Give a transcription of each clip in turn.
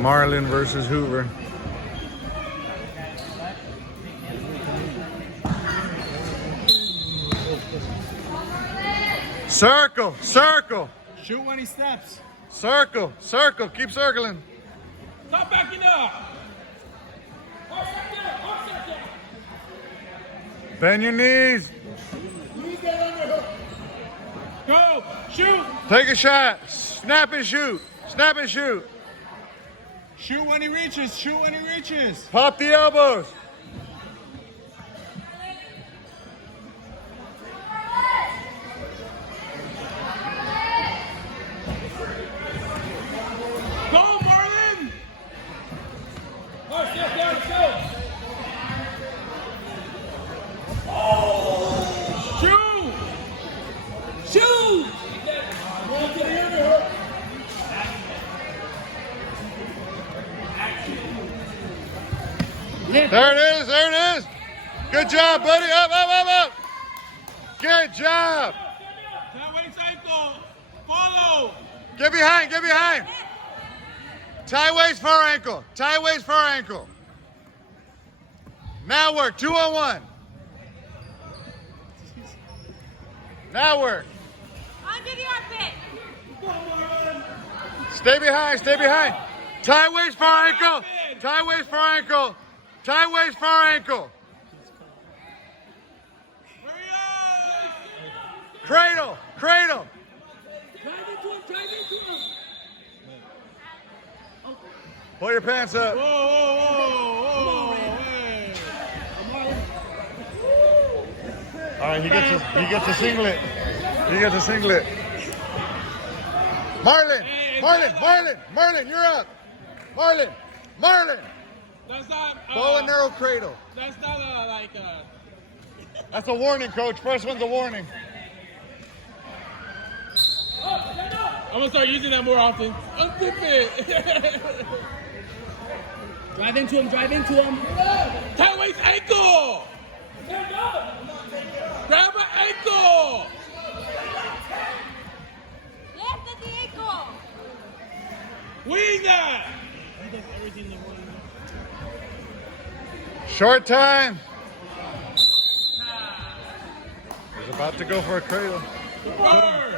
Marlon versus Hoover. Circle, circle. Shoot when he steps. Circle, circle. Keep circling. Stop backing up. Bend your knees. Go, shoot. Take a shot. Snap and shoot. Snap and shoot. Shoot when he reaches. Shoot when he reaches. Pop the elbows. Go, Marlon. Oh, step down, go. Shoot. Shoot. There it is, there it is. Good job, buddy. Up, up, up, up. Good job. That way, cycle. Follow. Get behind, get behind. Tie waist, far ankle. Tie waist, far ankle. Now work, 2-on-1. Now work. Under the armpit. Stay behind, stay behind. Tie waist, far ankle. Tie waist, far ankle. Tie waist, far ankle. Cradle, cradle. Pull your pants up. Whoa, whoa, whoa, whoa. All right, he gets a singlet. He gets a singlet. Marlon, Marlon, Marlon, Marlon, you're up. Marlon, Marlon. That's not. Bow and arrow cradle. That's not That's a warning, coach. First one's a warning. I'm gonna start using that more often. Untip it. Drive into him, drive into him. Tie waist ankle. Grab an ankle. Lift at the ankle. Wing that. He does everything they want. Short time. He's about to go for a cradle. Burn.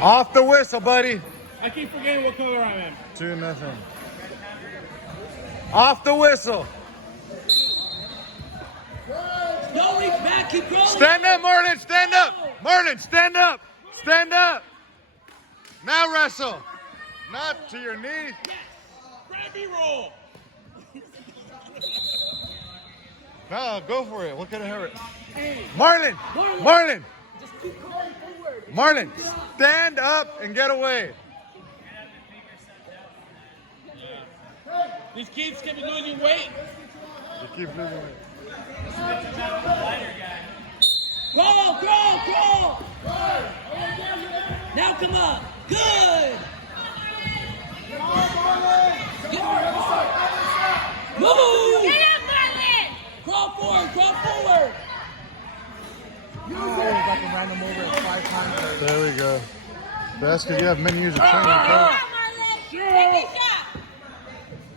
Off the whistle, buddy. I keep forgetting what color I am. 2-0. Off the whistle. No, reach back, keep going. Stand up, Marlon. Stand up. Marlon, stand up. Stand up. Now wrestle. Not to your knee. Grabby roll. No, go for it. What could it hurt? Marlon. Marlon. Just keep going forward. Marlon, stand up and get away. These kids can be losing weight. You keep losing it. Crawl, crawl, crawl. Now come up. Good. Move. Get him, Marlon. Crawl forward, crawl forward. There we go. That's because you have many years of training, Come coach. on, Marlon. Take a shot.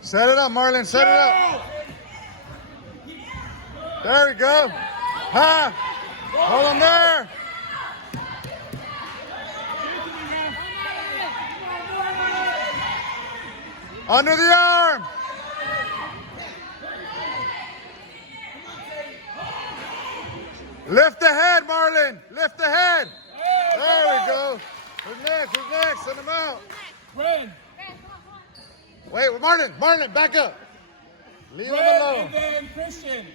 Set it up, Marlon. Set it up. There we go. Ha! Hold him there. Under the arm. Lift the head, Marlon. Lift the head. There we go. Who's next? Who's next? Send him out. Ren. Wait, Marlon. Marlon, back up. Leave him Ren alone. and then Christian.